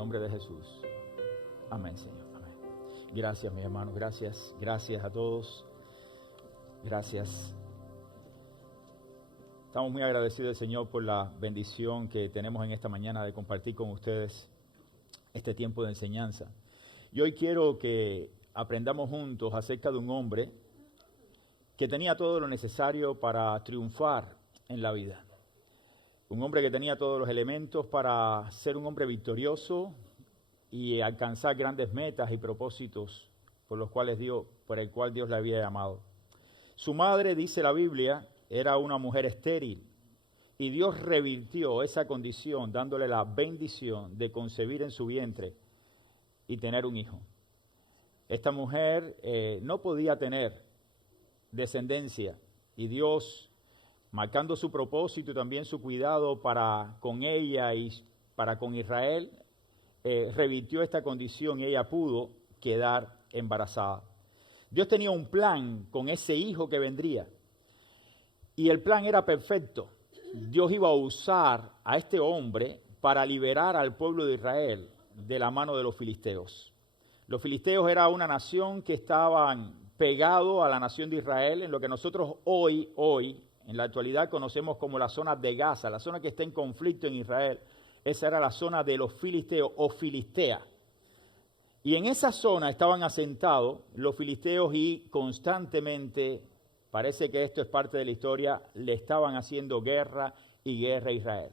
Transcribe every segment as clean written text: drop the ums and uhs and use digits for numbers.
nombre de Jesús. Amén, Señor. Amén. Gracias, mis hermanos. Gracias. Gracias a todos. Gracias. Estamos muy agradecidos, Señor, por la bendición que tenemos en esta mañana de compartir con ustedes este tiempo de enseñanza. Y hoy quiero que aprendamos juntos acerca de un hombre que tenía todo lo necesario para triunfar en la vida. Un hombre que tenía todos los elementos para ser un hombre victorioso y alcanzar grandes metas y propósitos por el cual Dios le había llamado. Su madre, dice la Biblia, era una mujer estéril y Dios revirtió esa condición dándole la bendición de concebir en su vientre y tener un hijo. Esta mujer no podía tener descendencia y Dios, marcando su propósito y también su cuidado para con ella y para con Israel, revirtió esta condición y ella pudo quedar embarazada. Dios tenía un plan con ese hijo que vendría y el plan era perfecto. Dios iba a usar a este hombre para liberar al pueblo de Israel de la mano de los filisteos. Los filisteos era una nación que estaban pegados a la nación de Israel en lo que nosotros hoy, en la actualidad conocemos como la zona de Gaza, la zona que está en conflicto en Israel. Esa era la zona de los filisteos o Filistea. Y en esa zona estaban asentados los filisteos y constantemente, parece que esto es parte de la historia, le estaban haciendo guerra y guerra a Israel.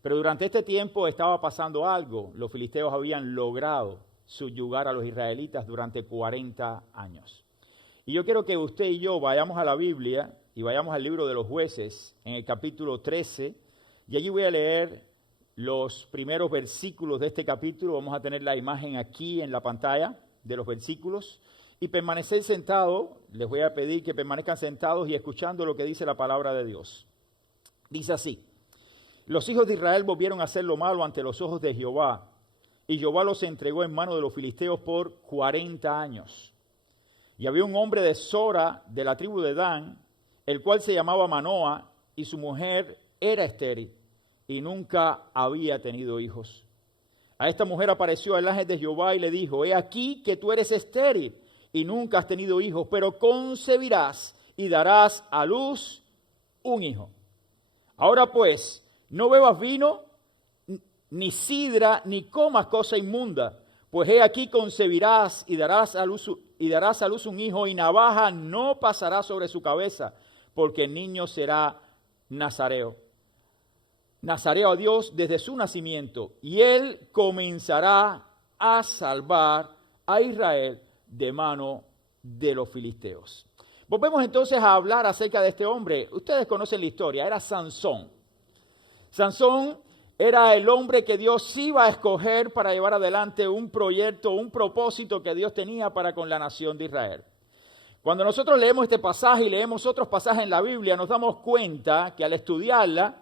Pero durante este tiempo estaba pasando algo. Los filisteos habían logrado subyugar a los israelitas durante 40 años. Y yo quiero que usted y yo vayamos a la Biblia y vayamos al libro de los Jueces en el capítulo 13. Y allí voy a leer los primeros versículos de este capítulo. Vamos a tener la imagen aquí en la pantalla de los versículos. Y permanecer sentado, les voy a pedir que permanezcan sentados y escuchando lo que dice la palabra de Dios. Dice así: los hijos de Israel volvieron a hacer lo malo ante los ojos de Jehová, y Jehová los entregó en manos de los filisteos por 40 años. Y había un hombre de Sora, de la tribu de Dan, el cual se llamaba Manoa, y su mujer era estéril, y nunca había tenido hijos. A esta mujer apareció el ángel de Jehová y le dijo: he aquí que tú eres estéril, y nunca has tenido hijos, pero concebirás y darás a luz un hijo. Ahora pues, no bebas vino, ni sidra, ni comas cosa inmunda, pues he aquí concebirás y darás a luz un hijo, y navaja no pasará sobre su cabeza, porque el niño será nazareo a Dios desde su nacimiento, y él comenzará a salvar a Israel de mano de los filisteos. Volvemos entonces a hablar acerca de este hombre. Ustedes conocen la historia, era Sansón. Sansón era el hombre que Dios iba a escoger para llevar adelante un proyecto, un propósito que Dios tenía para con la nación de Israel. Cuando nosotros leemos este pasaje y leemos otros pasajes en la Biblia, nos damos cuenta que al estudiarla,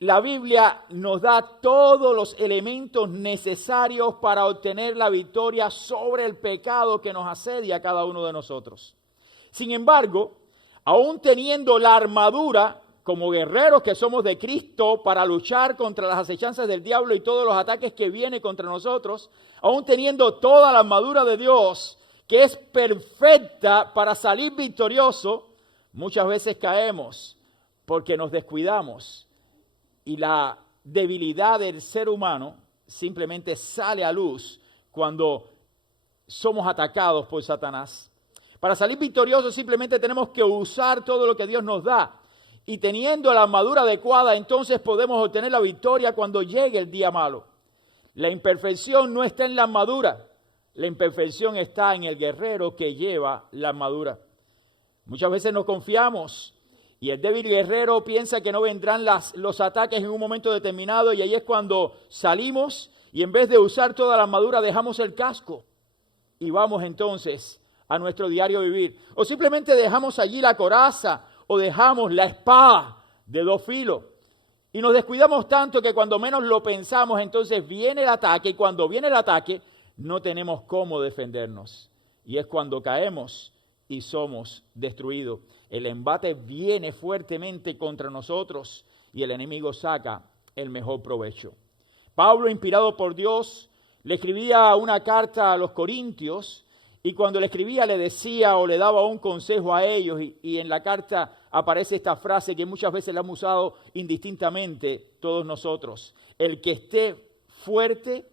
la Biblia nos da todos los elementos necesarios para obtener la victoria sobre el pecado que nos asedia a cada uno de nosotros. Sin embargo, aún teniendo la armadura, como guerreros que somos de Cristo para luchar contra las acechanzas del diablo y todos los ataques que vienen contra nosotros, aún teniendo toda la armadura de Dios, que es perfecta para salir victorioso, muchas veces caemos porque nos descuidamos. Y la debilidad del ser humano simplemente sale a luz cuando somos atacados por Satanás. Para salir victoriosos simplemente tenemos que usar todo lo que Dios nos da. Y teniendo la armadura adecuada, entonces podemos obtener la victoria cuando llegue el día malo. La imperfección no está en la armadura. La imperfección está en el guerrero que lleva la armadura. Muchas veces nos confiamos. Y el débil guerrero piensa que no vendrán los ataques en un momento determinado, y ahí es cuando salimos y en vez de usar toda la armadura dejamos el casco y vamos entonces a nuestro diario vivir. O simplemente dejamos allí la coraza o dejamos la espada de dos filos. Y nos descuidamos tanto que cuando menos lo pensamos, entonces viene el ataque, y cuando viene el ataque no tenemos cómo defendernos. Y es cuando caemos y somos destruidos. El embate viene fuertemente contra nosotros y el enemigo saca el mejor provecho. Pablo, inspirado por Dios, le escribía una carta a los corintios y cuando le escribía le decía o le daba un consejo a ellos y en la carta aparece esta frase que muchas veces la hemos usado indistintamente todos nosotros. El que esté fuerte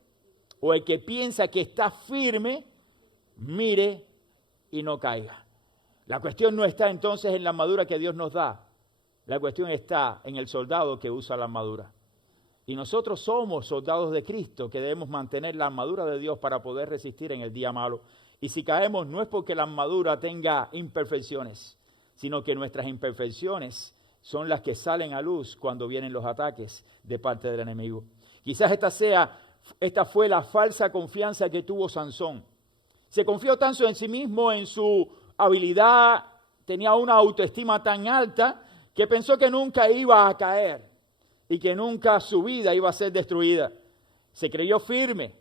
o el que piensa que está firme, mire y no caiga. La cuestión no está entonces en la armadura que Dios nos da. La cuestión está en el soldado que usa la armadura. Y nosotros somos soldados de Cristo que debemos mantener la armadura de Dios para poder resistir en el día malo. Y si caemos no es porque la armadura tenga imperfecciones, sino que nuestras imperfecciones son las que salen a luz cuando vienen los ataques de parte del enemigo. Quizás esta fue la falsa confianza que tuvo Sansón. Se confió tanto en sí mismo, en su habilidad, tenía una autoestima tan alta que pensó que nunca iba a caer y que nunca su vida iba a ser destruida. Se creyó firme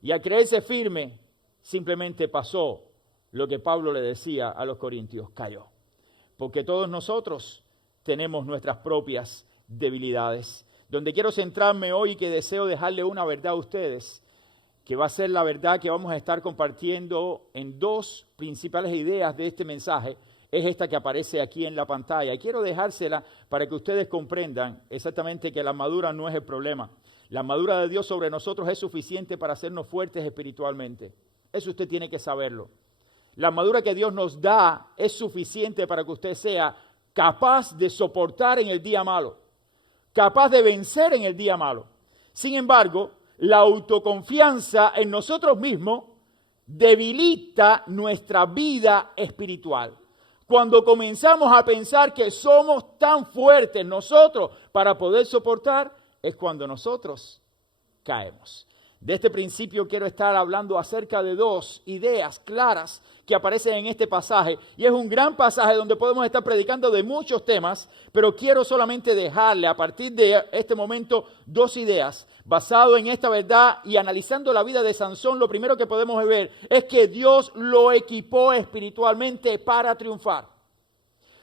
y al creerse firme simplemente pasó lo que Pablo le decía a los corintios, cayó. Porque todos nosotros tenemos nuestras propias debilidades. Donde quiero centrarme hoy y que deseo dejarle una verdad a ustedes, que va a ser la verdad que vamos a estar compartiendo en dos principales ideas de este mensaje, es esta que aparece aquí en la pantalla. Y quiero dejársela para que ustedes comprendan exactamente que la armadura no es el problema. La armadura de Dios sobre nosotros es suficiente para hacernos fuertes espiritualmente. Eso usted tiene que saberlo. La armadura que Dios nos da es suficiente para que usted sea capaz de soportar en el día malo, capaz de vencer en el día malo. Sin embargo, la autoconfianza en nosotros mismos debilita nuestra vida espiritual. Cuando comenzamos a pensar que somos tan fuertes nosotros para poder soportar, es cuando nosotros caemos. De este principio quiero estar hablando acerca de dos ideas claras que aparecen en este pasaje. Y es un gran pasaje donde podemos estar predicando de muchos temas, pero quiero solamente dejarle a partir de este momento dos ideas. Basado en esta verdad y analizando la vida de Sansón, lo primero que podemos ver es que Dios lo equipó espiritualmente para triunfar.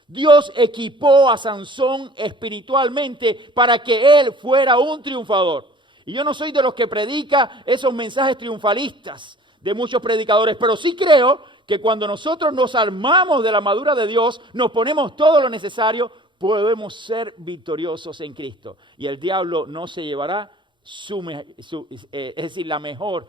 Dios equipó a Sansón espiritualmente para que él fuera un triunfador. Y yo no soy de los que predica esos mensajes triunfalistas de muchos predicadores, pero sí creo que cuando nosotros nos armamos de la armadura de Dios, nos ponemos todo lo necesario, podemos ser victoriosos en Cristo. Y el diablo no se llevará es decir, la mejor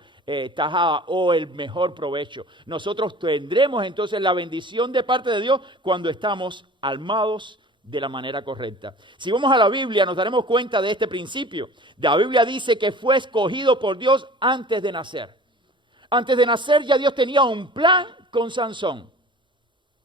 tajada o el mejor provecho. Nosotros tendremos entonces la bendición de parte de Dios cuando estamos armados de la manera correcta. Si vamos a la Biblia nos daremos cuenta de este principio. La Biblia dice que fue escogido por Dios antes de nacer. Antes de nacer ya Dios tenía un plan con Sansón.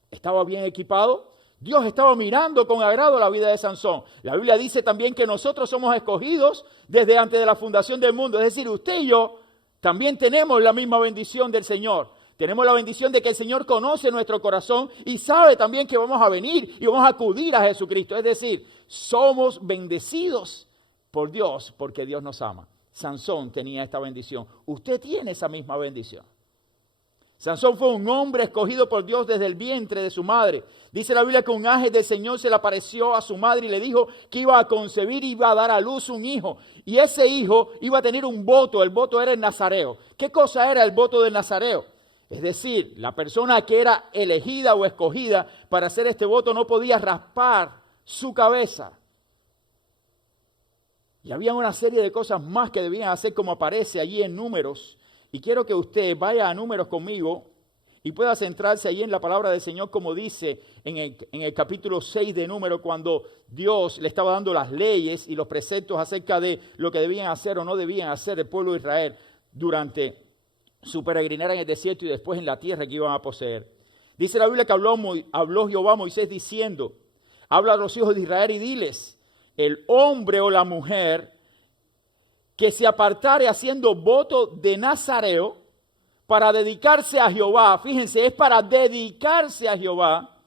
Estaba bien equipado. Dios estaba mirando con agrado la vida de Sansón. La Biblia dice también que nosotros somos escogidos desde antes de la fundación del mundo. Es decir, usted y yo también tenemos la misma bendición del Señor. Tenemos la bendición de que el Señor conoce nuestro corazón y sabe también que vamos a venir y vamos a acudir a Jesucristo. Es decir, somos bendecidos por Dios porque Dios nos ama. Sansón tenía esta bendición. Usted tiene esa misma bendición. Sansón fue un hombre escogido por Dios desde el vientre de su madre. Dice la Biblia que un ángel del Señor se le apareció a su madre y le dijo que iba a concebir y iba a dar a luz un hijo. Y ese hijo iba a tener un voto. El voto era el nazareo. ¿Qué cosa era el voto del nazareo? Es decir, la persona que era elegida o escogida para hacer este voto no podía raspar su cabeza. Y había una serie de cosas más que debían hacer, como aparece allí en Números. Y quiero que usted vaya a Números conmigo y pueda centrarse allí en la palabra del Señor, como dice en el capítulo 6 de Números, cuando Dios le estaba dando las leyes y los preceptos acerca de lo que debían hacer o no debían hacer el pueblo de Israel durante su peregrinar en el desierto y después en la tierra que iban a poseer. Dice la Biblia que habló Jehová a Moisés diciendo, habla a los hijos de Israel y diles, el hombre o la mujer que se apartare haciendo voto de nazareo para dedicarse a Jehová, fíjense, es para dedicarse a Jehová,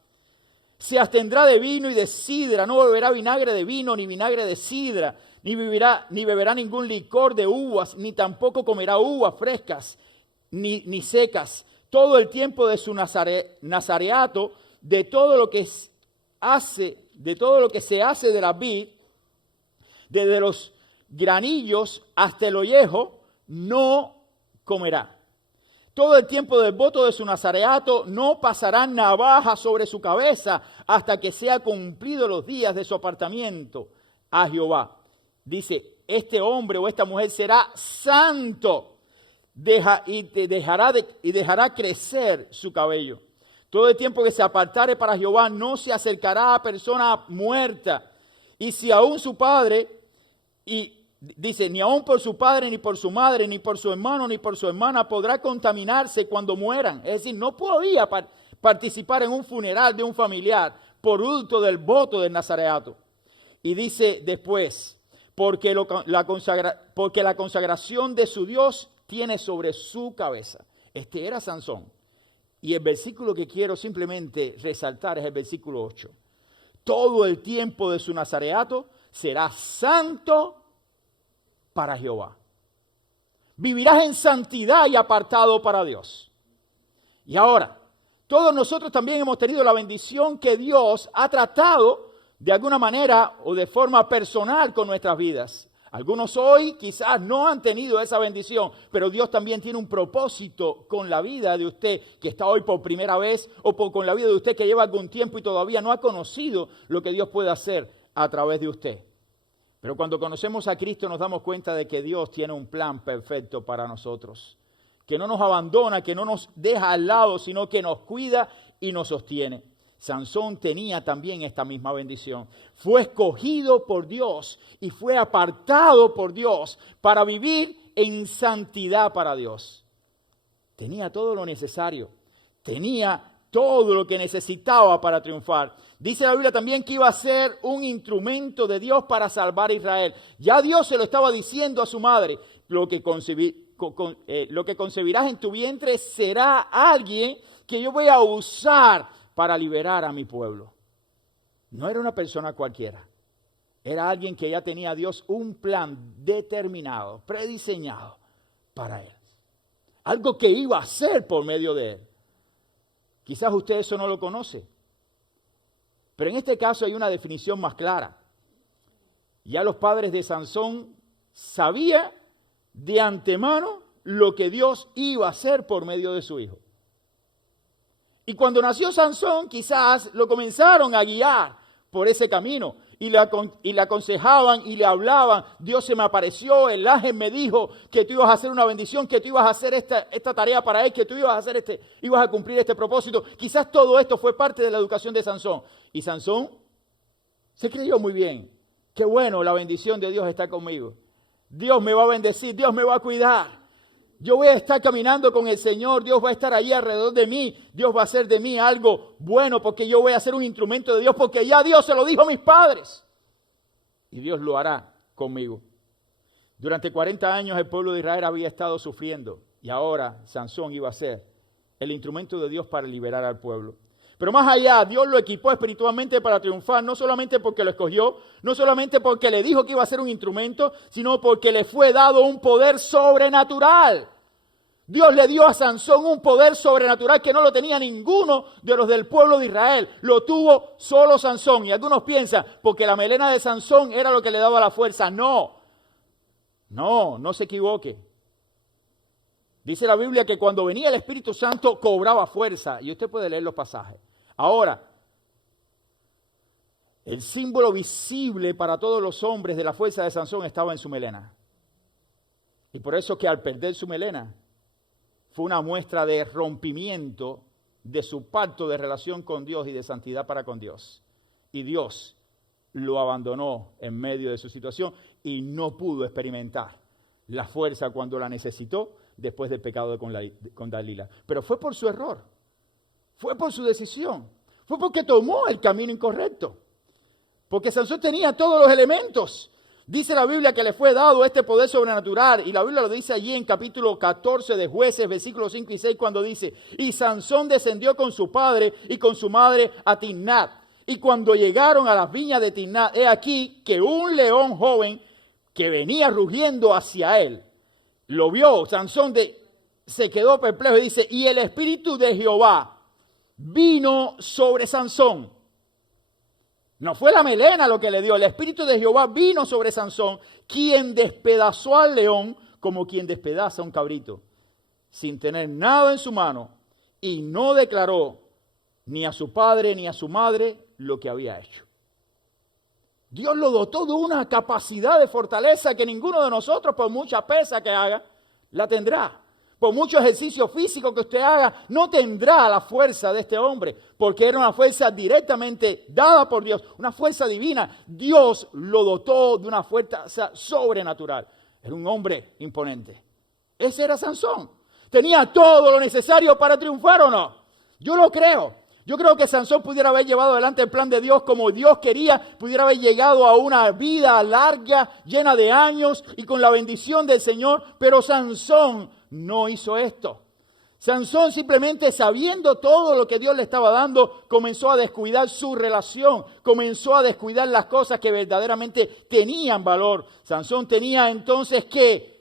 se abstendrá de vino y de sidra, no beberá vinagre de vino ni vinagre de sidra, ni beberá ningún licor de uvas, ni tampoco comerá uvas frescas, ni secas, todo el tiempo de su nazareato, de todo lo que se hace de la vid, desde los granillos hasta el ollejo, no comerá. Todo el tiempo del voto de su nazareato no pasará navaja sobre su cabeza hasta que sea cumplido los días de su apartamiento a Jehová. Dice, este hombre o esta mujer será santo y dejará crecer su cabello. Todo el tiempo que se apartare para Jehová no se acercará a persona muerta. Y si aún su padre, y dice, ni aún por su padre, ni por su madre, ni por su hermano, ni por su hermana podrá contaminarse cuando mueran. Es decir, no podía participar en un funeral de un familiar por culto del voto del nazareato. Y dice después, porque la consagración de su Dios tiene sobre su cabeza. Este era Sansón. Y el versículo que quiero simplemente resaltar es el versículo 8. Todo el tiempo de su nazareato será santo para Jehová. Vivirás en santidad y apartado para Dios. Y ahora, todos nosotros también hemos tenido la bendición que Dios ha tratado de alguna manera o de forma personal con nuestras vidas. Algunos hoy quizás no han tenido esa bendición, pero Dios también tiene un propósito con la vida de usted que está hoy por primera vez o con la vida de usted que lleva algún tiempo y todavía no ha conocido lo que Dios puede hacer a través de usted. Pero cuando conocemos a Cristo nos damos cuenta de que Dios tiene un plan perfecto para nosotros, que no nos abandona, que no nos deja al lado, sino que nos cuida y nos sostiene. Sansón tenía también esta misma bendición. Fue escogido por Dios y fue apartado por Dios para vivir en santidad para Dios. Tenía todo lo necesario. Tenía todo lo que necesitaba para triunfar. Dice la Biblia también que iba a ser un instrumento de Dios para salvar a Israel. Ya Dios se lo estaba diciendo a su madre. Lo que concebirás en tu vientre será alguien que yo voy a usar para liberar a mi pueblo. No era una persona cualquiera. Era alguien que ya tenía Dios un plan determinado, prediseñado para él. Algo que iba a hacer por medio de él. Quizás usted eso no lo conoce. Pero en este caso hay una definición más clara. Ya los padres de Sansón sabían de antemano lo que Dios iba a hacer por medio de su hijo. Y cuando nació Sansón, quizás lo comenzaron a guiar por ese camino. Y le aconsejaban y le hablaban. Dios se me apareció, el ángel me dijo que tú ibas a hacer una bendición, que tú ibas a hacer esta tarea para él, que tú ibas a cumplir este propósito. Quizás todo esto fue parte de la educación de Sansón. Y Sansón se creyó muy bien. Qué bueno, la bendición de Dios está conmigo. Dios me va a bendecir, Dios me va a cuidar. Yo voy a estar caminando con el Señor, Dios va a estar allí alrededor de mí, Dios va a hacer de mí algo bueno porque yo voy a ser un instrumento de Dios porque ya Dios se lo dijo a mis padres. Y Dios lo hará conmigo. Durante 40 años el pueblo de Israel había estado sufriendo y ahora Sansón iba a ser el instrumento de Dios para liberar al pueblo. Pero más allá, Dios lo equipó espiritualmente para triunfar, no solamente porque lo escogió, no solamente porque le dijo que iba a ser un instrumento, sino porque le fue dado un poder sobrenatural. Dios le dio a Sansón un poder sobrenatural que no lo tenía ninguno de los del pueblo de Israel. Lo tuvo solo Sansón. Y algunos piensan, porque la melena de Sansón era lo que le daba la fuerza. No se equivoque. Dice la Biblia que cuando venía el Espíritu Santo cobraba fuerza. Y usted puede leer los pasajes. Ahora, el símbolo visible para todos los hombres de la fuerza de Sansón estaba en su melena. Y por eso que al perder su melena, fue una muestra de rompimiento de su pacto de relación con Dios y de santidad para con Dios. Y Dios lo abandonó en medio de su situación y no pudo experimentar la fuerza cuando la necesitó después del pecado con Dalila. Pero fue por su error, fue por su decisión, fue porque tomó el camino incorrecto. Porque Sansón tenía todos los elementos. Dice la Biblia que le fue dado este poder sobrenatural. Y la Biblia lo dice allí en capítulo 14 de Jueces, versículos 5 y 6, cuando dice: y Sansón descendió con su padre y con su madre a Timnat. Y cuando llegaron a las viñas de Timnat, he aquí que un león joven que venía rugiendo hacia él, lo vio. Sansón se quedó perplejo y dice: y el Espíritu de Jehová vino sobre Sansón. No fue la melena lo que le dio, el Espíritu de Jehová vino sobre Sansón, quien despedazó al león como quien despedaza a un cabrito. sin tener nada en su mano y no declaró ni a su padre ni a su madre lo que había hecho. Dios lo dotó de una capacidad de fortaleza que ninguno de nosotros, por mucha pesa que haga, la tendrá. Por mucho ejercicio físico que usted haga, no tendrá la fuerza de este hombre, porque era una fuerza directamente dada por Dios, una fuerza divina. Dios lo dotó de una fuerza sobrenatural. Era un hombre imponente. Ese era Sansón. ¿Tenía todo lo necesario para triunfar o no? Yo lo creo. Yo creo que Sansón pudiera haber llevado adelante el plan de Dios como Dios quería, pudiera haber llegado a una vida larga, llena de años y con la bendición del Señor, pero Sansón no hizo esto. Sansón simplemente sabiendo todo lo que Dios le estaba dando, comenzó a descuidar su relación, comenzó a descuidar las cosas que verdaderamente tenían valor. Sansón tenía entonces que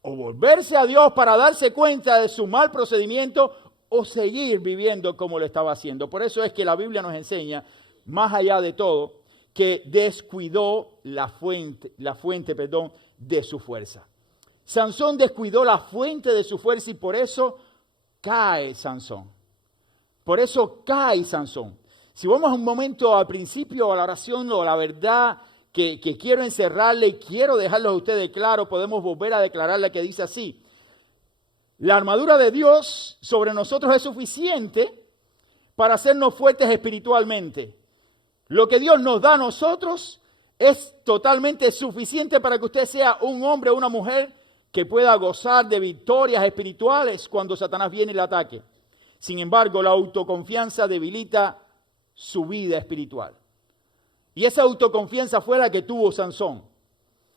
o volverse a Dios para darse cuenta de su mal procedimiento o seguir viviendo como lo estaba haciendo. Por eso es que la Biblia nos enseña, más allá de todo, que descuidó la fuente de su fuerza. Sansón descuidó la fuente de su fuerza y por eso cae Sansón. Por eso cae Sansón. Si vamos un momento al principio a la oración o la verdad que quiero encerrarle y quiero dejarlo a ustedes claro, podemos volver a declararle que dice así: la armadura de Dios sobre nosotros es suficiente para hacernos fuertes espiritualmente. Lo que Dios nos da a nosotros es totalmente suficiente para que usted sea un hombre o una mujer que pueda gozar de victorias espirituales cuando Satanás viene y le ataque. Sin embargo, la autoconfianza debilita su vida espiritual. Y esa autoconfianza fue la que tuvo Sansón.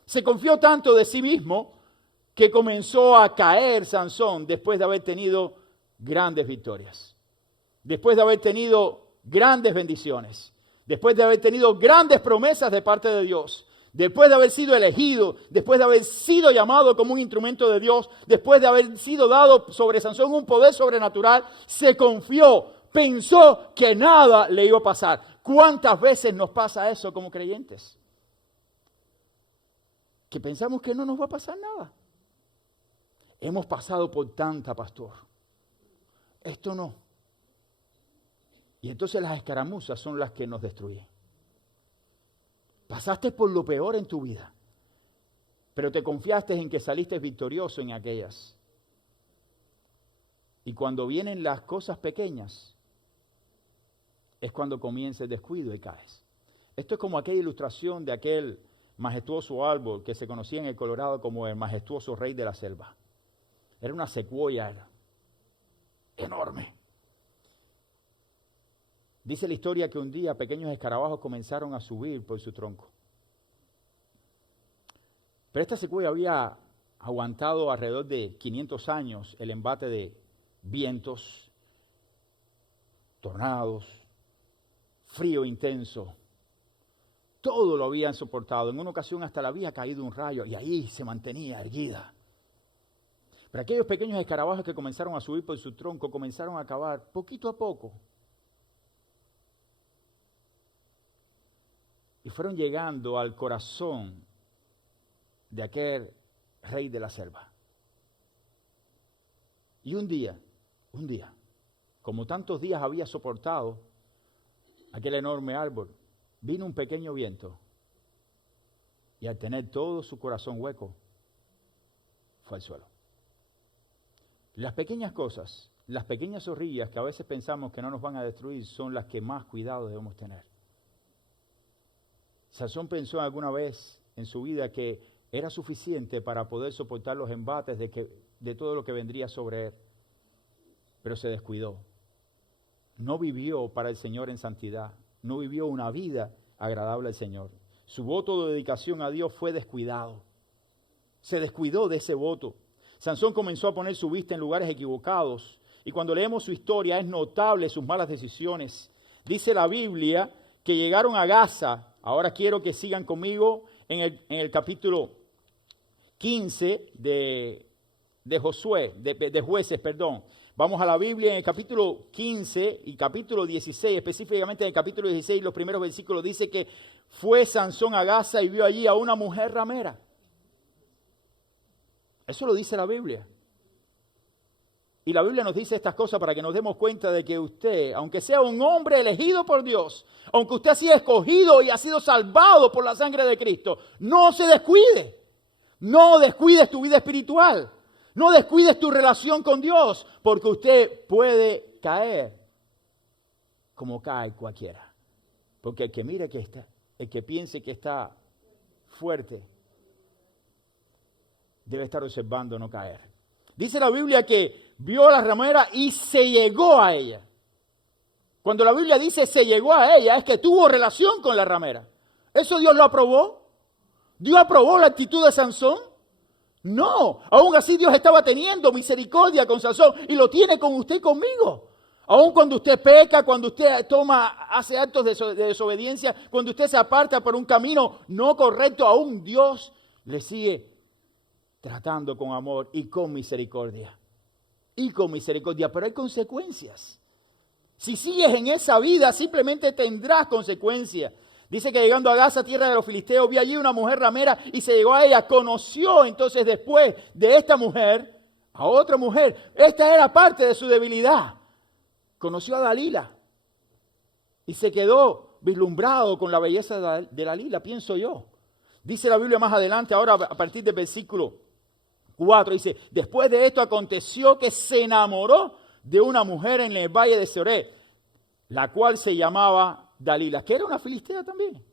Se confió tanto de sí mismo que comenzó a caer Sansón después de haber tenido grandes victorias, después de haber tenido grandes bendiciones, después de haber tenido grandes promesas de parte de Dios, después de haber sido elegido, después de haber sido llamado como un instrumento de Dios, después de haber sido dado sobre Sansón un poder sobrenatural, se confió, pensó que nada le iba a pasar. ¿Cuántas veces nos pasa eso como creyentes? Que pensamos que no nos va a pasar nada. Hemos pasado por tanta, pastor. Esto no. Y entonces las escaramuzas son las que nos destruyen. Pasaste por lo peor en tu vida, pero te confiaste en que saliste victorioso en aquellas. Y cuando vienen las cosas pequeñas, es cuando comienza el descuido y caes. Esto es como aquella ilustración de aquel majestuoso árbol que se conocía en el Colorado como el majestuoso rey de la selva. Era una secuoya enorme. Dice la historia que un día pequeños escarabajos comenzaron a subir por su tronco. Pero esta secuoya había aguantado alrededor de 500 años el embate de vientos, tornados, frío intenso. Todo lo habían soportado. En una ocasión hasta le había caído un rayo y ahí se mantenía erguida. Pero aquellos pequeños escarabajos que comenzaron a subir por su tronco comenzaron a acabar poquito a poco. Y fueron llegando al corazón de aquel rey de la selva. Y un día, como tantos días había soportado aquel enorme árbol, vino un pequeño viento y al tener todo su corazón hueco, fue al suelo. Las pequeñas cosas, las pequeñas zorrillas que a veces pensamos que no nos van a destruir son las que más cuidado debemos tener. Sansón pensó alguna vez en su vida que era suficiente para poder soportar los embates de todo lo que vendría sobre él, pero se descuidó. No vivió para el Señor en santidad, no vivió una vida agradable al Señor. Su voto de dedicación a Dios fue descuidado. Se descuidó de ese voto. Sansón comenzó a poner su vista en lugares equivocados y cuando leemos su historia es notable sus malas decisiones. Dice la Biblia que llegaron a Gaza. Ahora quiero que sigan conmigo en el capítulo 15 de Jueces. Vamos a la Biblia en el capítulo 15 y capítulo 16, específicamente en el capítulo 16, los primeros versículos, dice que fue Sansón a Gaza y vio allí a una mujer ramera. Eso lo dice la Biblia. Y la Biblia nos dice estas cosas para que nos demos cuenta de que usted, aunque sea un hombre elegido por Dios, aunque usted ha sido escogido y ha sido salvado por la sangre de Cristo, no se descuide. No descuides tu vida espiritual. No descuides tu relación con Dios, porque usted puede caer como cae cualquiera. Porque el que mire que está, el que piense que está fuerte, debe estar observando no caer. Dice la Biblia que vio a la ramera y se llegó a ella. Cuando la Biblia dice se llegó a ella, es que tuvo relación con la ramera. ¿Eso Dios lo aprobó? ¿Dios aprobó la actitud de Sansón? No, aún así Dios estaba teniendo misericordia con Sansón y lo tiene con usted y conmigo. Aún cuando usted peca, cuando usted hace actos de desobediencia, cuando usted se aparta por un camino no correcto, aún Dios le sigue tratando con amor y con misericordia. Y con misericordia, pero hay consecuencias. Si sigues en esa vida, simplemente tendrás consecuencias. Dice que llegando a Gaza, tierra de los filisteos, vio allí una mujer ramera y se llegó a ella. Conoció entonces después de esta mujer a otra mujer. Esta era parte de su debilidad. Conoció a Dalila y se quedó vislumbrado con la belleza de Dalila, pienso yo. Dice la Biblia más adelante, ahora a partir del versículo 4, dice, después de esto aconteció que se enamoró de una mujer en el valle de Soré, la cual se llamaba Dalila, que era una filistea también.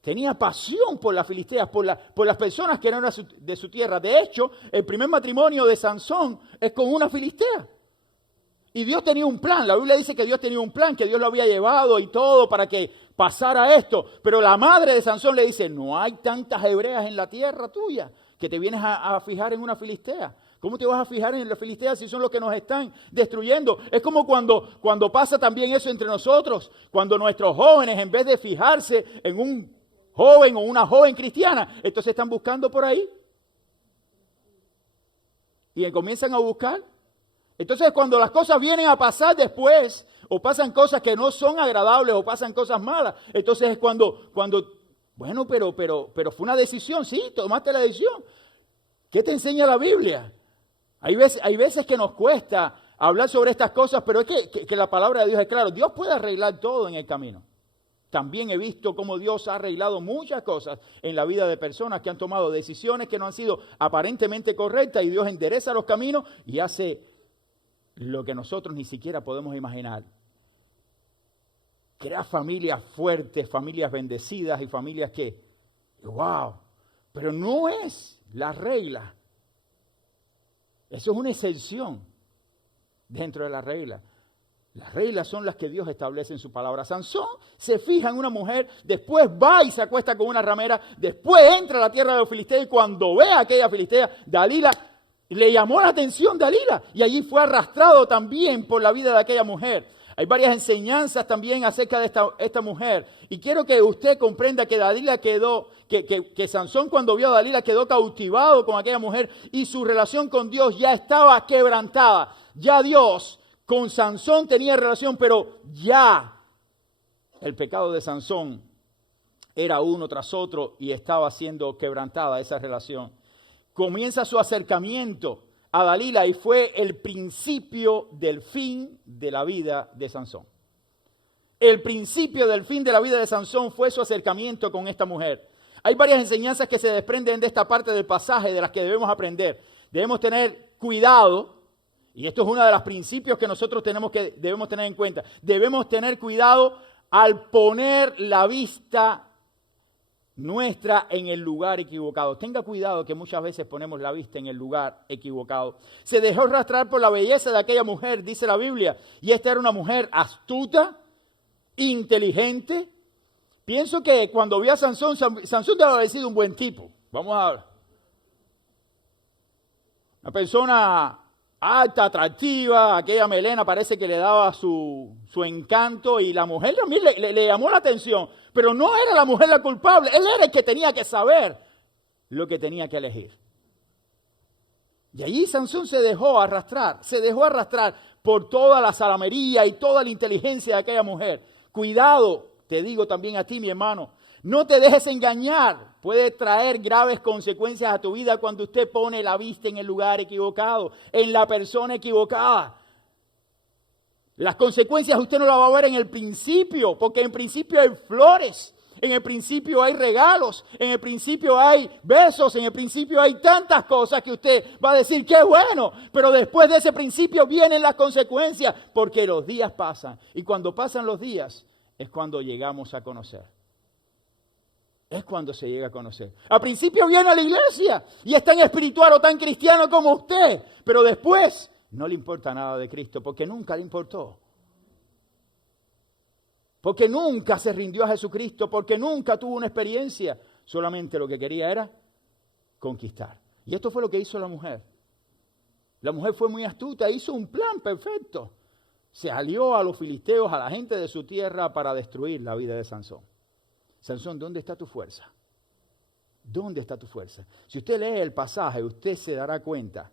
Tenía pasión por las filisteas, por las personas que eran de su tierra. De hecho, el primer matrimonio de Sansón es con una filistea. Y Dios tenía un plan. La Biblia dice que Dios tenía un plan, que Dios lo había llevado y todo para que pasara esto. Pero la madre de Sansón le dice, no hay tantas hebreas en la tierra tuya que te vienes a fijar en una filistea. ¿Cómo te vas a fijar en las filisteas si son los que nos están destruyendo? Es como cuando pasa también eso entre nosotros. Cuando nuestros jóvenes, en vez de fijarse en un joven o una joven cristiana, entonces están buscando por ahí. Y comienzan a buscar. Entonces, cuando las cosas vienen a pasar después, o pasan cosas que no son agradables, o pasan cosas malas, entonces es cuando bueno, pero fue una decisión, sí, tomaste la decisión. ¿Qué te enseña la Biblia? Hay veces que nos cuesta hablar sobre estas cosas, pero es que la palabra de Dios es clara. Dios puede arreglar todo en el camino. También he visto cómo Dios ha arreglado muchas cosas en la vida de personas que han tomado decisiones que no han sido aparentemente correctas y Dios endereza los caminos y hace lo que nosotros ni siquiera podemos imaginar. Crea familias fuertes, familias bendecidas y familias que, wow, pero no es la regla. Eso es una excepción dentro de la regla. Las reglas son las que Dios establece en su palabra. Sansón se fija en una mujer, después va y se acuesta con una ramera, después entra a la tierra de los filisteos y cuando ve a aquella filistea, Dalila, le llamó la atención Dalila y allí fue arrastrado también por la vida de aquella mujer. Hay varias enseñanzas también acerca de esta mujer y quiero que usted comprenda que Dalila quedó, que Sansón cuando vio a Dalila quedó cautivado con aquella mujer y su relación con Dios ya estaba quebrantada. Ya Dios con Sansón tenía relación, pero ya el pecado de Sansón era uno tras otro y estaba siendo quebrantada esa relación. Comienza su acercamiento a Dalila y fue el principio del fin de la vida de Sansón. El principio del fin de la vida de Sansón fue su acercamiento con esta mujer. Hay varias enseñanzas que se desprenden de esta parte del pasaje de las que debemos aprender. Debemos tener cuidado, y esto es uno de los principios que nosotros debemos tener en cuenta. Debemos tener cuidado al poner la vista nuestra en el lugar equivocado. Tenga cuidado que muchas veces ponemos la vista en el lugar equivocado. Se dejó arrastrar por la belleza de aquella mujer, dice la Biblia, y esta era una mujer astuta, inteligente. Pienso que cuando vi a Sansón debe haber sido un buen tipo. Vamos a ver. Una persona alta, atractiva, aquella melena parece que le daba su encanto y la mujer también le llamó la atención, pero no era la mujer la culpable, él era el que tenía que saber lo que tenía que elegir. Y allí Sansón se dejó arrastrar por toda la zalamería y toda la inteligencia de aquella mujer. Cuidado, te digo también a ti, mi hermano, No te dejes engañar. Puede traer graves consecuencias a tu vida cuando usted pone la vista en el lugar equivocado, en la persona equivocada. Las consecuencias usted no las va a ver en el principio, porque en principio hay flores, en el principio hay regalos, en el principio hay besos, en el principio hay tantas cosas que usted va a decir qué bueno, pero después de ese principio vienen las consecuencias, porque los días pasan y cuando pasan los días es cuando llegamos a conocer. Es cuando se llega a conocer. Al principio viene a la iglesia y es tan espiritual o tan cristiano como usted, pero después no le importa nada de Cristo porque nunca le importó. Porque nunca se rindió a Jesucristo, porque nunca tuvo una experiencia. Solamente lo que quería era conquistar. Y esto fue lo que hizo la mujer. La mujer fue muy astuta, hizo un plan perfecto. Se alió a los filisteos, a la gente de su tierra para destruir la vida de Sansón. Sansón, ¿dónde está tu fuerza? ¿Dónde está tu fuerza? Si usted lee el pasaje, usted se dará cuenta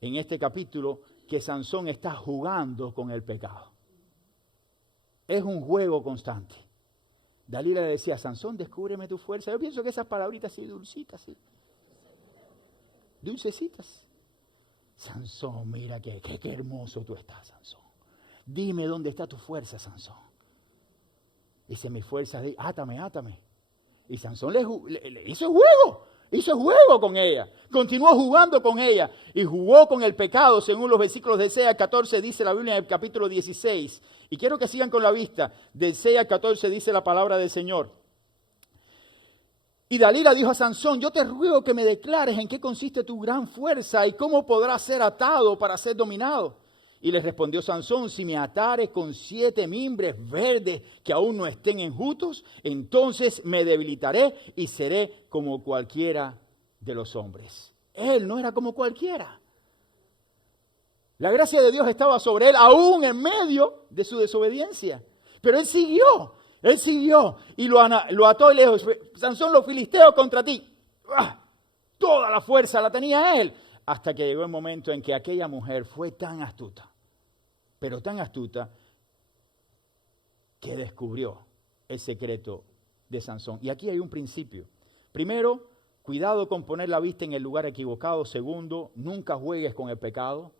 en este capítulo que Sansón está jugando con el pecado. Es un juego constante. Dalila le decía, Sansón, descúbreme tu fuerza. Yo pienso que esas palabritas así dulcitas, ¿sí? Dulcecitas. Sansón, mira qué hermoso tú estás, Sansón. Dime dónde está tu fuerza, Sansón. Dice, mi fuerza, átame. Y Sansón le hizo juego con ella. Continuó jugando con ella y jugó con el pecado, según los versículos de 6 al 14, dice la Biblia en el capítulo 16. Y quiero que sigan con la vista. Del 6 al 14 dice la palabra del Señor. Y Dalila dijo a Sansón, yo te ruego que me declares en qué consiste tu gran fuerza y cómo podrás ser atado para ser dominado. Y le respondió Sansón, si me atares con 7 mimbres verdes que aún no estén enjutos, entonces me debilitaré y seré como cualquiera de los hombres. Él no era como cualquiera. La gracia de Dios estaba sobre él aún en medio de su desobediencia. Pero él siguió y lo ató y le dijo, Sansón, los filisteos contra ti. Toda la fuerza la tenía él. Hasta que llegó el momento en que aquella mujer fue tan astuta, pero tan astuta, que descubrió el secreto de Sansón. Y aquí hay un principio. Primero, cuidado con poner la vista en el lugar equivocado. Segundo, nunca juegues con el pecado.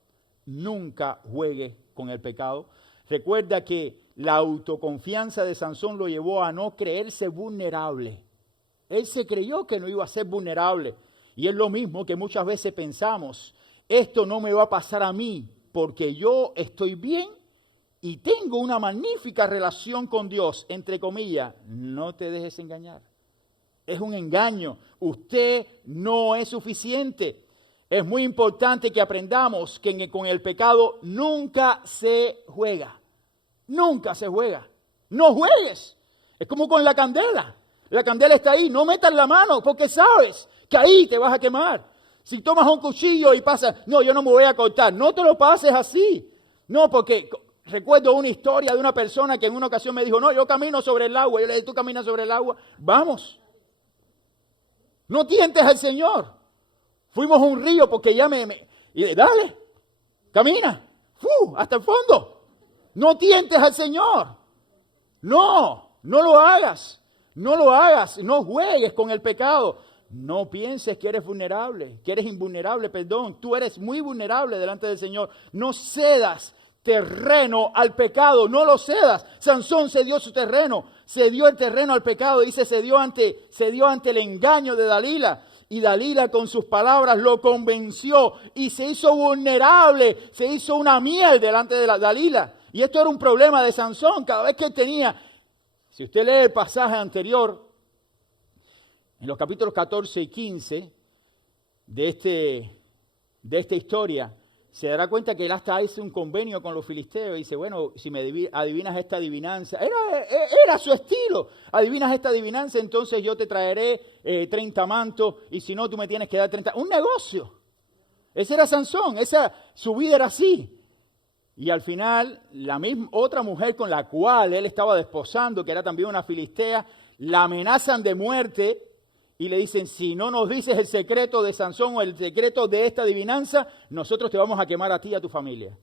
Nunca juegues con el pecado. Recuerda que la autoconfianza de Sansón lo llevó a no creerse vulnerable. Él se creyó que no iba a ser vulnerable. Y es lo mismo que muchas veces pensamos, esto no me va a pasar a mí porque yo estoy bien y tengo una magnífica relación con Dios, entre comillas. No te dejes engañar. Es un engaño. Usted no es suficiente. Es muy importante que aprendamos que con el pecado nunca se juega. Nunca se juega. No juegues. Es como con la candela. La candela está ahí. No metas la mano porque sabes que ahí te vas a quemar. Si tomas un cuchillo y pasas, no, yo no me voy a cortar. No te lo pases así. No, porque recuerdo una historia de una persona que en una ocasión me dijo, no, yo camino sobre el agua. Yo le dije, ¿tú caminas sobre el agua? Vamos. No tientes al Señor. Fuimos a un río porque ya y dale, camina, hasta el fondo. No tientes al Señor. No lo hagas. No lo hagas. No juegues con el pecado. No pienses que eres vulnerable, que eres invulnerable, perdón. Tú eres muy vulnerable delante del Señor. No cedas terreno al pecado, no lo cedas. Sansón cedió su terreno, cedió el terreno al pecado. Dice, cedió ante el engaño de Dalila. Y Dalila con sus palabras lo convenció y se hizo vulnerable, se hizo una miel delante de Dalila. Y esto era un problema de Sansón cada vez que él tenía. Si usted lee el pasaje anterior, en los capítulos 14 y 15 de esta historia, se dará cuenta que él hasta hizo un convenio con los filisteos y dice, bueno, si me adivinas esta adivinanza, era su estilo, adivinas esta adivinanza, entonces yo te traeré 30 mantos y si no, tú me tienes que dar 30, un negocio. Ese era Sansón, su vida era así. Y al final, la misma otra mujer con la cual él estaba desposando, que era también una filistea, la amenazan de muerte y le dicen, si no nos dices el secreto de Sansón o el secreto de esta adivinanza, nosotros te vamos a quemar a ti y a tu familia.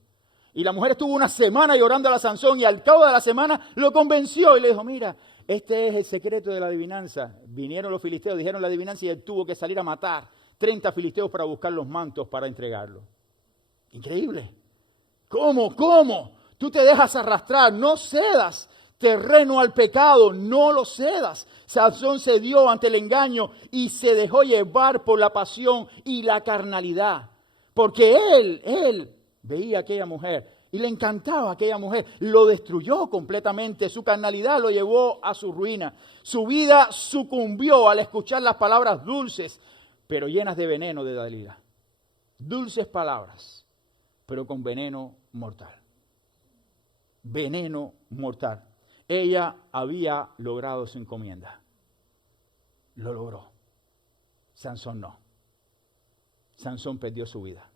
Y la mujer estuvo una semana llorando a Sansón y al cabo de la semana lo convenció y le dijo, mira, Este es el secreto de la adivinanza. Vinieron los filisteos, dijeron la adivinanza y él tuvo que salir a matar 30 filisteos para buscar los mantos para entregarlo. Increíble. ¿Cómo? Tú te dejas arrastrar, no cedas terreno al pecado, no lo cedas. Sansón cedió ante el engaño y se dejó llevar por la pasión y la carnalidad. Porque él veía a aquella mujer y le encantaba a aquella mujer. Lo destruyó completamente, su carnalidad lo llevó a su ruina. Su vida sucumbió al escuchar las palabras dulces, pero llenas de veneno de Dalila. Dulces palabras, pero con veneno mortal. Veneno mortal. Ella había logrado su encomienda. Lo logró. Sansón no. Sansón perdió su vida.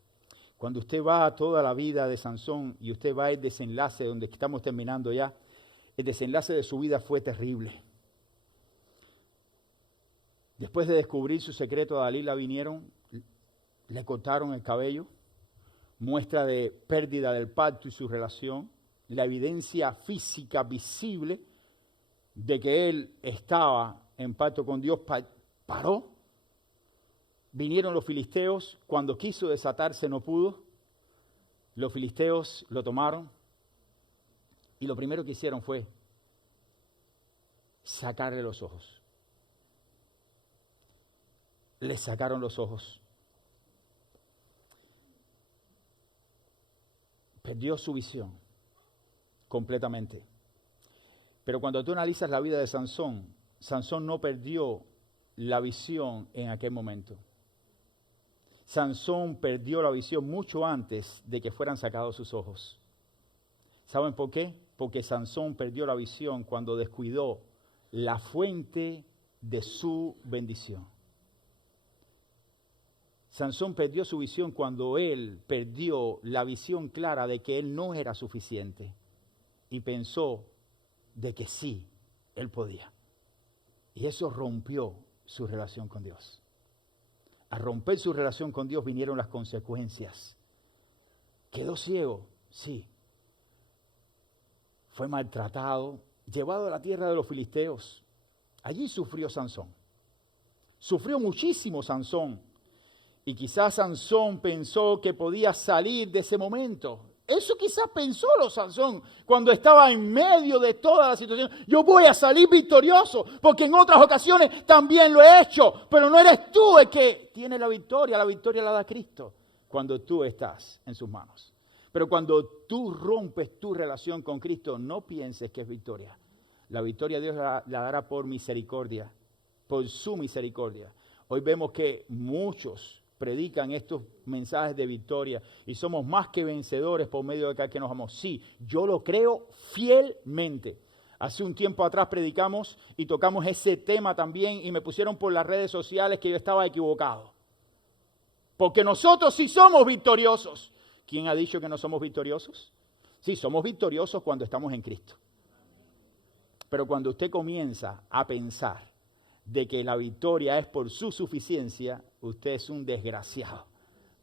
Cuando usted va a toda la vida de Sansón y usted va al desenlace donde estamos terminando ya, el desenlace de su vida fue terrible. Después de descubrir su secreto a Dalila vinieron, le cortaron el cabello, muestra de pérdida del pacto y su relación, la evidencia física visible de que él estaba en pacto con Dios paró. Vinieron los filisteos, cuando quiso desatarse no pudo. Los filisteos lo tomaron y lo primero que hicieron fue sacarle los ojos. Le sacaron los ojos. Perdió su visión completamente. Pero cuando tú analizas la vida de Sansón, Sansón no perdió la visión en aquel momento. Sansón perdió la visión mucho antes de que fueran sacados sus ojos. ¿Saben por qué? Porque Sansón perdió la visión cuando descuidó la fuente de su bendición. Sansón perdió su visión cuando él perdió la visión clara de que él no era suficiente y pensó de que sí, él podía. Y eso rompió su relación con Dios. Al romper su relación con Dios vinieron las consecuencias. Quedó ciego, sí. Fue maltratado, llevado a la tierra de los filisteos. Allí sufrió Sansón. Sufrió muchísimo Sansón. Y quizás Sansón pensó que podía salir de ese momento. Eso quizás pensó Sansón cuando estaba en medio de toda la situación. Yo voy a salir victorioso, porque en otras ocasiones también lo he hecho. Pero no eres tú el que tiene la victoria la da Cristo cuando tú estás en sus manos. Pero cuando tú rompes tu relación con Cristo, no pienses que es victoria. La victoria Dios la dará por misericordia, por su misericordia. Hoy vemos que muchos predican estos mensajes de victoria y somos más que vencedores por medio de aquel que nos amó. Sí, yo lo creo fielmente. Hace un tiempo atrás predicamos y tocamos ese tema también y me pusieron por las redes sociales que yo estaba equivocado. Porque nosotros sí somos victoriosos. ¿Quién ha dicho que no somos victoriosos? Sí, somos victoriosos cuando estamos en Cristo. Pero cuando usted comienza a pensar de que la victoria es por su suficiencia, usted es un desgraciado,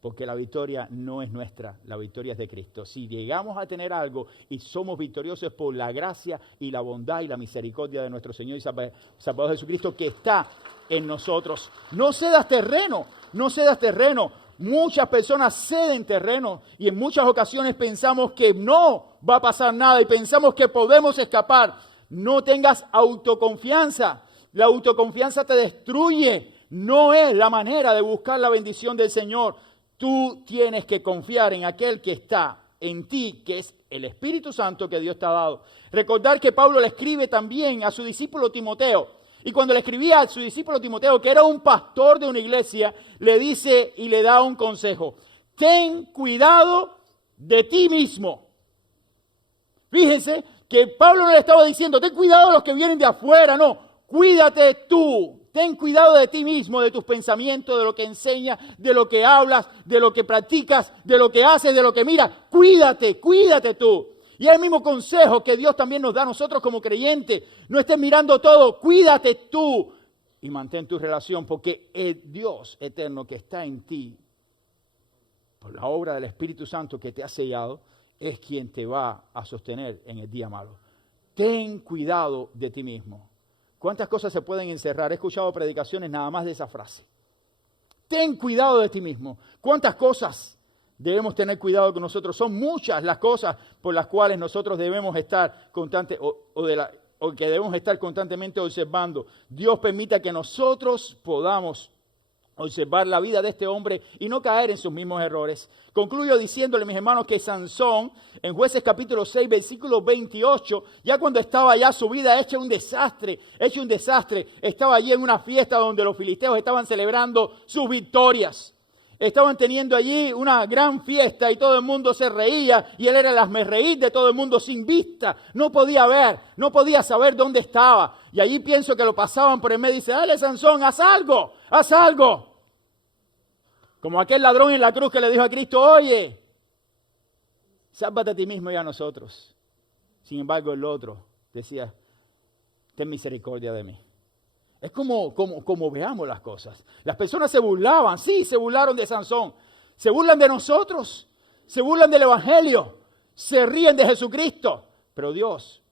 porque la victoria no es nuestra, la victoria es de Cristo. Si llegamos a tener algo y somos victoriosos es por la gracia y la bondad y la misericordia de nuestro Señor y Salvador Jesucristo que está en nosotros. No cedas terreno, no cedas terreno. Muchas personas ceden terreno y en muchas ocasiones pensamos que no va a pasar nada y pensamos que podemos escapar. No tengas autoconfianza. La autoconfianza te destruye. No es la manera de buscar la bendición del Señor. Tú tienes que confiar en aquel que está en ti, que es el Espíritu Santo que Dios te ha dado. Recordar que Pablo le escribe también a su discípulo Timoteo. Y cuando le escribía a su discípulo Timoteo, que era un pastor de una iglesia, le dice y le da un consejo. Ten cuidado de ti mismo. Fíjense que Pablo no le estaba diciendo, ten cuidado de los que vienen de afuera, no. Cuídate tú, ten cuidado de ti mismo, de tus pensamientos, de lo que enseñas, de lo que hablas, de lo que practicas, de lo que haces, de lo que miras. Cuídate tú. Y es el mismo consejo que Dios también nos da a nosotros como creyentes. No estés mirando todo, cuídate tú y mantén tu relación porque el Dios eterno que está en ti, por la obra del Espíritu Santo que te ha sellado, es quien te va a sostener en el día malo. Ten cuidado de ti mismo. ¿Cuántas cosas se pueden encerrar? He escuchado predicaciones nada más de esa frase. Ten cuidado de ti mismo. ¿Cuántas cosas debemos tener cuidado con nosotros? Son muchas las cosas por las cuales nosotros debemos estar o que debemos estar constantemente observando. Dios permita que nosotros podamos observar la vida de este hombre y no caer en sus mismos errores. Concluyo diciéndole, mis hermanos, que Sansón, en Jueces capítulo 6, versículo 28, ya cuando estaba ya su vida hecha un desastre, estaba allí en una fiesta donde los filisteos estaban celebrando sus victorias. Estaban teniendo allí una gran fiesta y todo el mundo se reía y él era el hazmerreír de todo el mundo sin vista. No podía ver, no podía saber dónde estaba. Y allí pienso que lo pasaban por el medio y dice, dale Sansón, haz algo, haz algo. Como aquel ladrón en la cruz que le dijo a Cristo, oye, sálvate a ti mismo y a nosotros. Sin embargo, el otro decía, ten misericordia de mí. Es como veamos las cosas. Las personas se burlaban, sí, se burlaron de Sansón. Se burlan de nosotros, se burlan del Evangelio, se ríen de Jesucristo. Pero Dios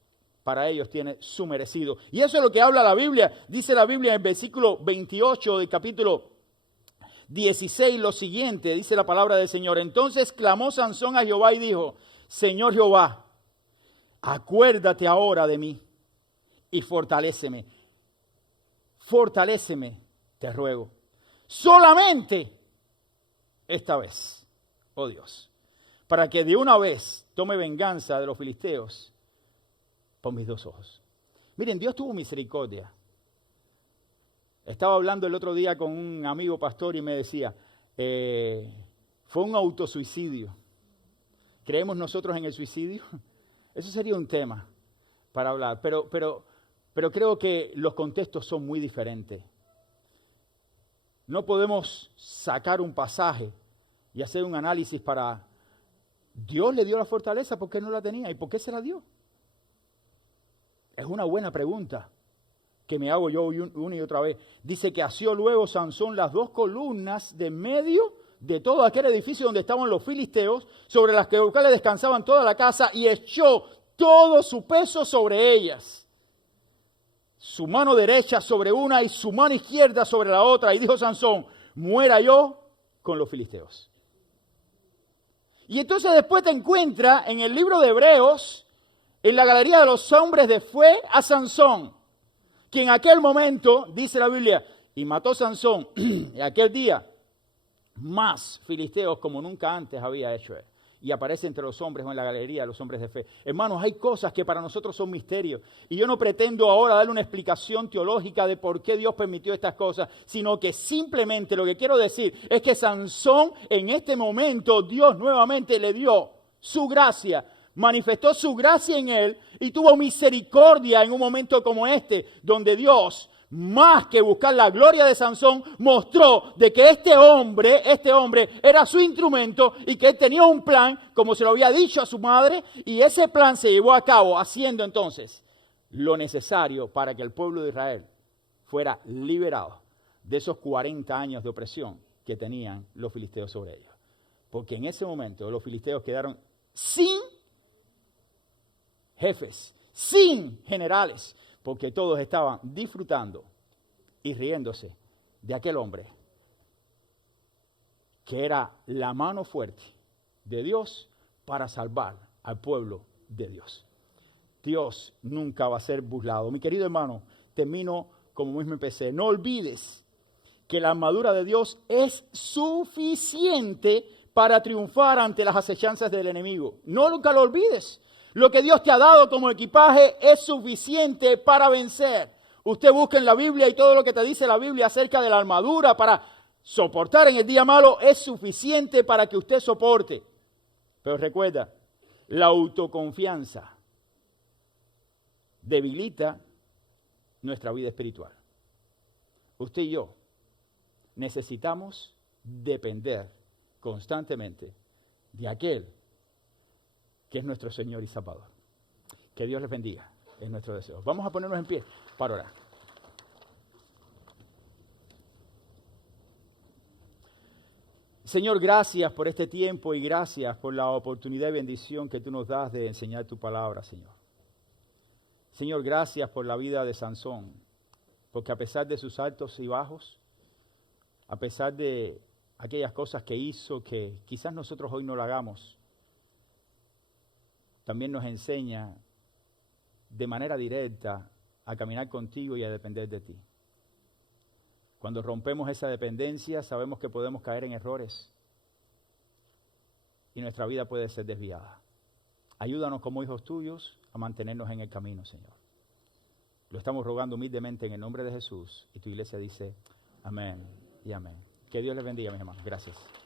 para ellos tiene su merecido. Y eso es lo que habla la Biblia. Dice la Biblia en el versículo 28 del capítulo 16 lo siguiente, dice la palabra del Señor. Entonces clamó Sansón a Jehová y dijo, Señor Jehová, acuérdate ahora de mí y fortaléceme. Fortaléceme, te ruego, solamente esta vez, oh Dios, para que de una vez tome venganza de los filisteos por mis dos ojos. Miren, Dios tuvo misericordia. Estaba hablando el otro día con un amigo pastor y me decía, fue un autosuicidio. ¿Creemos nosotros en el suicidio? Eso sería un tema para hablar, pero creo que los contextos son muy diferentes. No podemos sacar un pasaje y hacer un análisis para... Dios le dio la fortaleza, ¿por qué no la tenía? ¿Y por qué se la dio? Es una buena pregunta que me hago yo una y otra vez. Dice que asió luego Sansón las dos columnas de medio de todo aquel edificio donde estaban los filisteos, sobre las que descansaban toda la casa, y echó todo su peso sobre ellas. Su mano derecha sobre una y su mano izquierda sobre la otra. Y dijo Sansón, muera yo con los filisteos. Y entonces después te encuentras en el libro de Hebreos, en la galería de los hombres de fe, a Sansón, que en aquel momento, dice la Biblia, y mató Sansón en aquel día más filisteos como nunca antes había hecho él. Y aparece entre los hombres o en la galería de los hombres de fe. Hermanos, hay cosas que para nosotros son misterios. Y yo no pretendo ahora darle una explicación teológica de por qué Dios permitió estas cosas, sino que simplemente lo que quiero decir es que Sansón en este momento Dios nuevamente le dio su gracia, manifestó su gracia en él y tuvo misericordia en un momento como este, donde Dios, más que buscar la gloria de Sansón, mostró de que este hombre era su instrumento y que él tenía un plan, como se lo había dicho a su madre, y ese plan se llevó a cabo haciendo entonces lo necesario para que el pueblo de Israel fuera liberado de esos 40 años de opresión que tenían los filisteos sobre ellos. Porque en ese momento los filisteos quedaron sin jefes, sin generales, porque todos estaban disfrutando y riéndose de aquel hombre que era la mano fuerte de Dios para salvar al pueblo de Dios. Dios nunca va a ser burlado. Mi querido hermano, termino como mismo empecé. No olvides que la armadura de Dios es suficiente para triunfar ante las acechanzas del enemigo. Nunca lo olvides. Lo que Dios te ha dado como equipaje es suficiente para vencer. Usted busca en la Biblia y todo lo que te dice la Biblia acerca de la armadura para soportar en el día malo es suficiente para que usted soporte. Pero recuerda, la autoconfianza debilita nuestra vida espiritual. Usted y yo necesitamos depender constantemente de aquel que es nuestro Señor y Salvador. Que Dios les bendiga, es nuestro deseo. Vamos a ponernos en pie para orar. Señor, gracias por este tiempo y gracias por la oportunidad y bendición que tú nos das de enseñar tu palabra, Señor. Señor, gracias por la vida de Sansón. porque a pesar de sus altos y bajos, a pesar de aquellas cosas que hizo que quizás nosotros hoy no lo hagamos, también nos enseña de manera directa a caminar contigo y a depender de ti. Cuando rompemos esa dependencia, sabemos que podemos caer en errores y nuestra vida puede ser desviada. Ayúdanos como hijos tuyos a mantenernos en el camino, Señor. Lo estamos rogando humildemente en el nombre de Jesús, y tu iglesia dice amén y amén. Que Dios les bendiga, mis hermanos. Gracias.